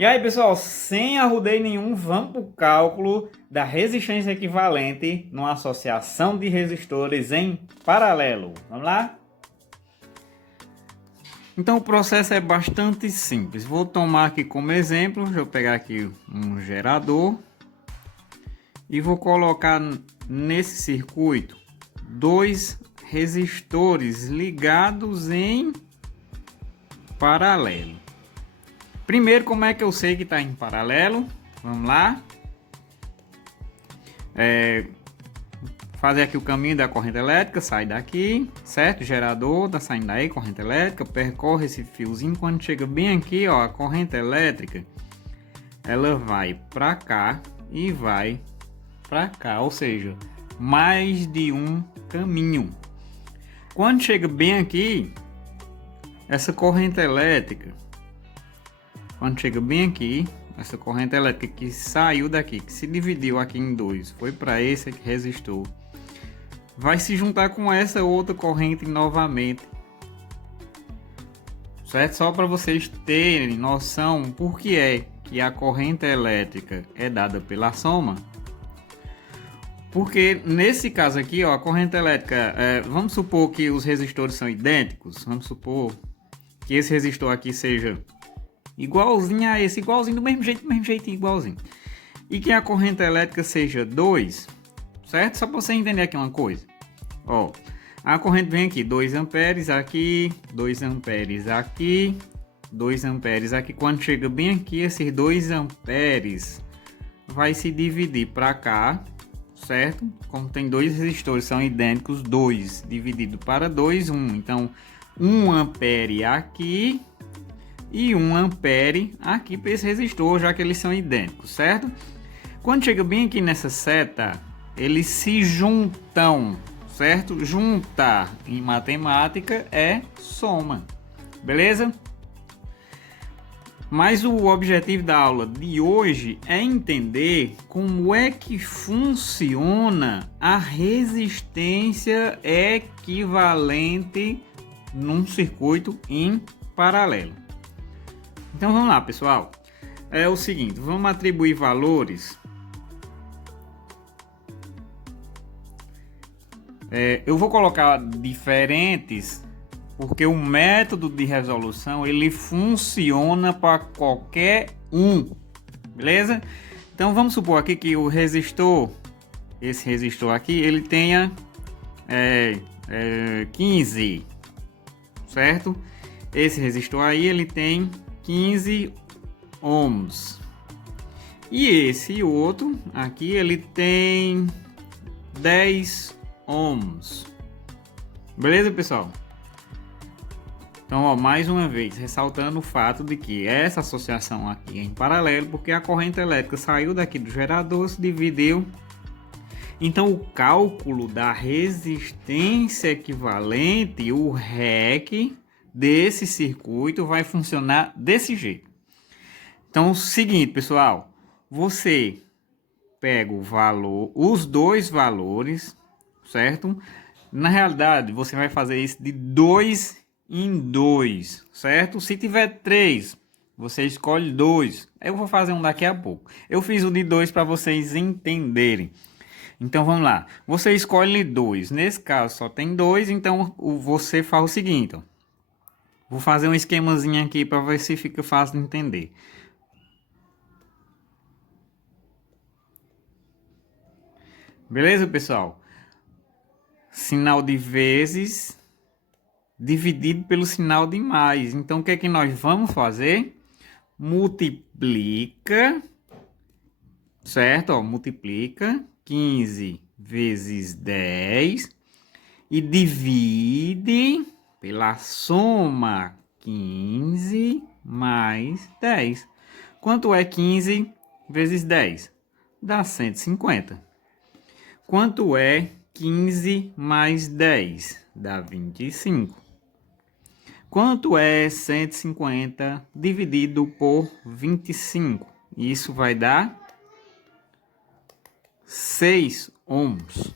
E aí, pessoal, sem arrudeio nenhum, vamos para o cálculo da resistência equivalente numa associação de resistores em paralelo. Vamos lá? Então o processo é bastante simples. Vou tomar aqui como exemplo, deixa eu pegar aqui um gerador e vou colocar nesse circuito dois resistores ligados em paralelo. Primeiro, como é que eu sei que está em paralelo? Vamos lá. Fazer aqui o caminho da corrente elétrica, sai daqui, certo? Gerador tá saindo daí, corrente elétrica, percorre esse fiozinho. Quando chega bem aqui, ó, a corrente elétrica, ela vai para cá e vai para cá, ou seja, mais de um caminho. Quando chega bem aqui, essa corrente elétrica, essa corrente elétrica que saiu daqui, que se dividiu aqui em dois, foi para esse aqui, resistor, vai se juntar com essa outra corrente novamente, certo? Só para vocês terem noção por que é que a corrente elétrica é dada pela soma. Porque nesse caso aqui, ó, a corrente elétrica, vamos supor que os resistores são idênticos, vamos supor que esse resistor aqui seja igualzinho a esse, igualzinho, do mesmo jeito, igualzinho. E que a corrente elétrica seja 2, certo? Só para você entender aqui uma coisa. Ó, a corrente vem aqui, 2 amperes aqui, 2 amperes aqui, 2 amperes aqui. Quando chega bem aqui, esses 2 amperes vai se dividir para cá, certo? Como tem dois resistores, são idênticos, 2 dividido para 2, 1. Então, 1 ampere aqui e 1 ampere aqui para esse resistor, já que eles são idênticos, certo? Quando chega bem aqui nessa seta, eles se juntam, certo? Juntar em matemática é soma, beleza? Mas o objetivo da aula de hoje é entender como é que funciona a resistência equivalente num circuito em paralelo. Então vamos lá, pessoal. É o seguinte, vamos atribuir valores. Eu vou colocar diferentes porque o método de resolução ele funciona para qualquer um, beleza? Então vamos supor aqui que o resistor, esse resistor aqui, ele tenha 15, certo? Esse resistor aí ele tem 15 ohms. E esse outro aqui ele tem 10 ohms. Beleza, pessoal? Então, ó, mais uma vez, ressaltando o fato de que essa associação aqui é em paralelo, porque a corrente elétrica saiu daqui do gerador, se dividiu. Então, o cálculo da resistência equivalente, o REC, desse circuito vai funcionar desse jeito. Então, o seguinte, pessoal, você pega o valor, os dois valores, certo? Na realidade, você vai fazer isso de 2 em 2, certo? Se tiver 3, você escolhe 2. Eu vou fazer um daqui a pouco. Eu fiz o de 2 para vocês entenderem. Então vamos lá. Você escolhe 2. Nesse caso só tem 2, então você faz o seguinte. Ó. Vou fazer um esquemazinho aqui para ver se fica fácil de entender. Beleza, pessoal? Sinal de vezes dividido pelo sinal de mais. Então, o que é que nós vamos fazer? Multiplica, certo? Ó, multiplica 15 vezes 10 e divide pela soma 15 mais 10. Quanto é 15 vezes 10? Dá 150. Quanto é 15 mais 10? Dá 25. Quanto é 150 dividido por 25? Isso vai dar 6 ohms.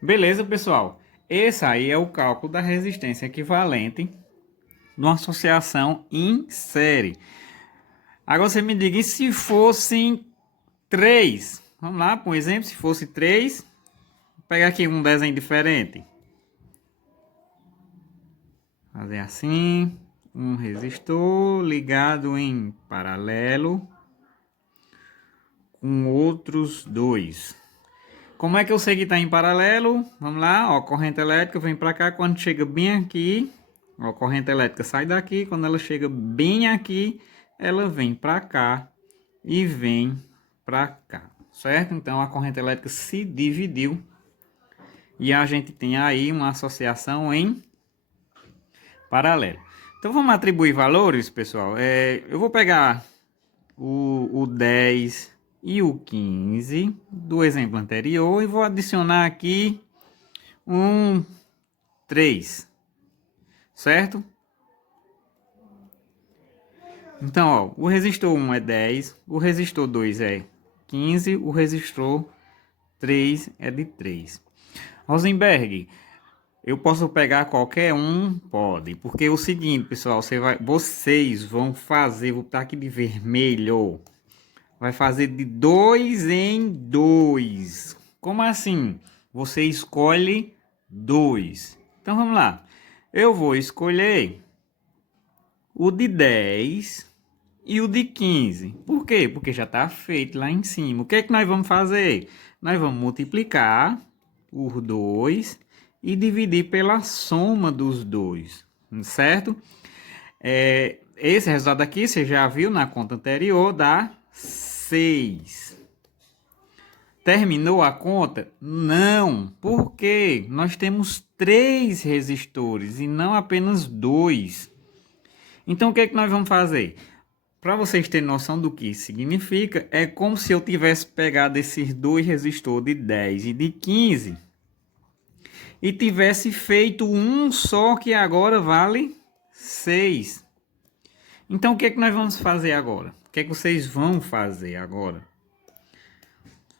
Beleza, pessoal? Esse aí é o cálculo da resistência equivalente de uma associação em série. Agora você me diga, e se fossem 3? Vamos lá, por exemplo, se fosse 3, vou pegar aqui um desenho diferente. Fazer assim, um resistor ligado em paralelo com outros 2. Como é que eu sei que está em paralelo? Vamos lá, ó, corrente elétrica vem para cá, quando chega bem aqui, ó, corrente elétrica sai daqui, quando ela chega bem aqui, ela vem para cá e vem para cá, certo? Então a corrente elétrica se dividiu e a gente tem aí uma associação em paralelo. Então vamos atribuir valores, pessoal. Eu vou pegar o 10 e o 15 do exemplo anterior e vou adicionar aqui um 3, certo? Então, ó, o resistor 1 é 10, o resistor 2 é 15, o resistor 3 é de 3. Rosenberg, eu posso pegar qualquer um? Pode, porque é o seguinte, pessoal, vocês vão fazer, vou botar aqui de vermelho, vai fazer de 2 em 2. Como assim? Você escolhe 2. Então vamos lá. Eu vou escolher o de 10 e o de 15. Por quê? Porque já está feito lá em cima. O que é que nós vamos fazer? Nós vamos multiplicar os 2 e dividir pela soma dos 2, certo? Esse resultado aqui você já viu na conta anterior, dá 6. Terminou a conta? Não. Por quê? Nós temos 3 resistores e não apenas 2. Então o que é que nós vamos fazer? Para vocês terem noção do que significa, é como se eu tivesse pegado esses 2 resistores de 10 e de 15 e tivesse feito um só que agora vale 6. Então o que é que nós vamos fazer agora? O que é que vocês vão fazer agora?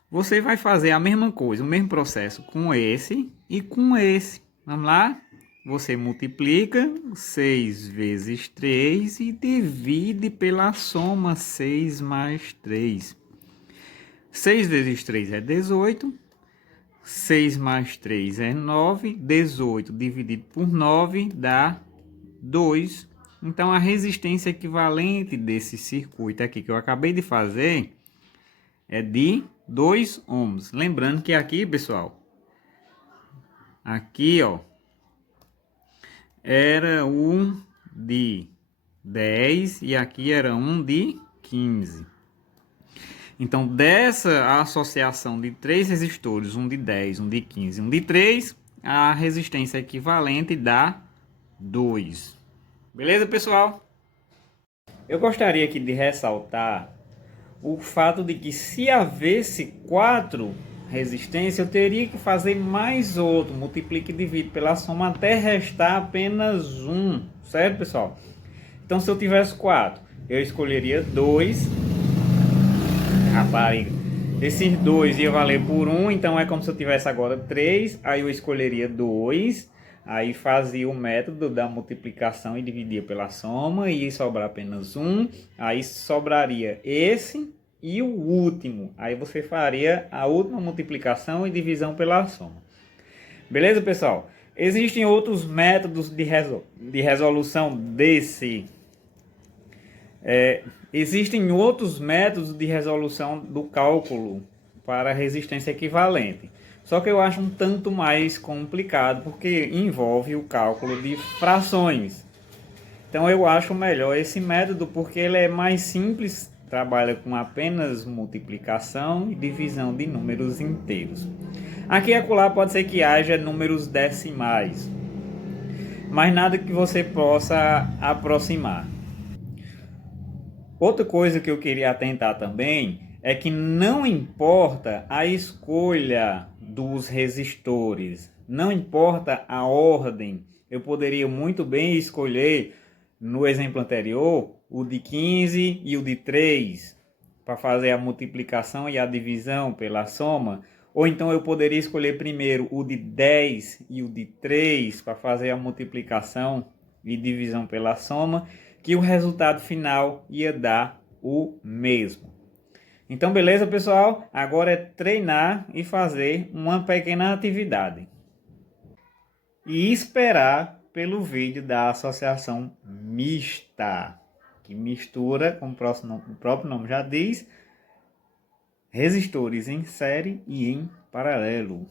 Você vai fazer a mesma coisa, o mesmo processo com esse e com esse. Vamos lá? Você multiplica 6 vezes 3 e divide pela soma 6 mais 3. 6 vezes 3 é 18. 6 mais 3 é 9. 18 dividido por 9 dá 2. Então a resistência equivalente desse circuito aqui que eu acabei de fazer é de 2 ohms. Lembrando que aqui, pessoal, aqui, ó, era um de 10 e aqui era um de 15. Então, dessa associação de 3 resistores, um de 10, um de 15 e um de 3, a resistência equivalente dá 2. Beleza, pessoal? Eu gostaria aqui de ressaltar o fato de que se havesse 4 resistências, eu teria que fazer mais outro, multiplique e divide pela soma até restar apenas um, certo, pessoal? Então, se eu tivesse 4, eu escolheria 2, rapariga, esses 2 ia valer por 1, então é como se eu tivesse agora 3, aí eu escolheria 2, aí fazia o método da multiplicação e dividia pela soma, e ia sobrar apenas 1, aí sobraria esse e o último. Aí você faria a última multiplicação e divisão pela soma. Beleza, pessoal? Existem outros métodos de resolução desse. Existem outros métodos de resolução do cálculo para resistência equivalente. Só que eu acho um tanto mais complicado, porque envolve o cálculo de frações. Então eu acho melhor esse método, porque ele é mais simples, trabalha com apenas multiplicação e divisão de números inteiros. Aqui e acolá pode ser que haja números decimais, mas nada que você possa aproximar. Outra coisa que eu queria atentar também é que não importa a escolha dos resistores, não importa a ordem. Eu poderia muito bem escolher, no exemplo anterior, o de 15 e o de 3 para fazer a multiplicação e a divisão pela soma. Ou então eu poderia escolher primeiro o de 10 e o de 3 para fazer a multiplicação e divisão pela soma, que o resultado final ia dar o mesmo. Então, beleza, pessoal? Agora é treinar e fazer uma pequena atividade. E esperar pelo vídeo da associação mista, que mistura, como o próprio nome já diz, resistores em série e em paralelo.